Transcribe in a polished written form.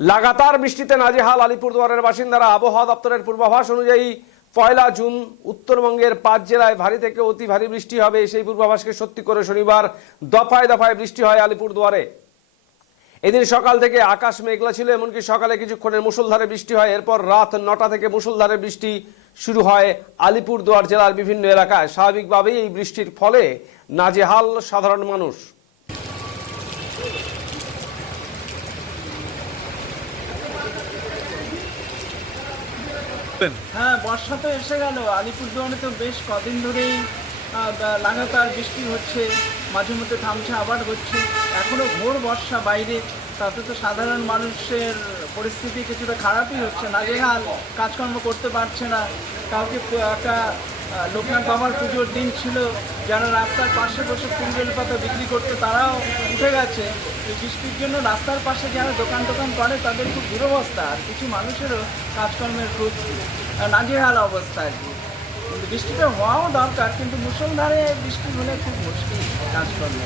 লাগাতার বৃষ্টিতে নাজেহাল আলিপুরদুয়ারের বাসিন্দারা। আবহাওয়া দপ্তরের পূর্বাভাস অনুযায়ী 1 জুন উত্তরবঙ্গের 5 জেলায় ভারী থেকে অতি ভারী বৃষ্টি হবে। সেই পূর্বাভাসকে সত্যি করে শনিবার দফায় দফায় বৃষ্টি হয় আলিপুরদুয়ারে। এদিন সকাল থেকে আকাশ মেঘলা ছিল, এমনকি সকালে কিছুক্ষণের মুষলধারে বৃষ্টি হয়। এরপর রাত 9টা থেকে মুষলধারে বৃষ্টি শুরু হয় আলিপুরদুয়ার জেলার বিভিন্ন এলাকায়। স্বাভাবিকভাবেই এই বৃষ্টির ফলে নাজেহাল সাধারণ মানুষ। হ্যাঁ, বর্ষা তো এসে গেল। আলিপুরদুয়ারে তো বেশ কদিন ধরেই লাগাতার বৃষ্টি হচ্ছে, মাঝে মধ্যে থামছে আবার হচ্ছে। এখনও ঘোর বর্ষা বাইরে, তাতে তো সাধারণ মানুষের পরিস্থিতি কিছুটা খারাপই হচ্ছে। নাজেহাল, কাজকর্ম করতে পারছে না। কাউকে একটা লোকনাথ বাবার পুজোর দিন ছিল, যারা রাস্তার পাশে বসে ফুল বেলপাতা বিক্রি করতে তারাও উঠে গেছে। এই বৃষ্টির জন্য রাস্তার পাশে যারা দোকান করে তাদের খুব দুরবস্থা, আর কিছু মানুষেরও কাজকর্মের খুব নাজেহাল অবস্থা আর কি। কিন্তু বৃষ্টিটা হওয়াও দরকার, কিন্তু মুষলধারে বৃষ্টি হলে খুব মুশকিল কাজকর্ম।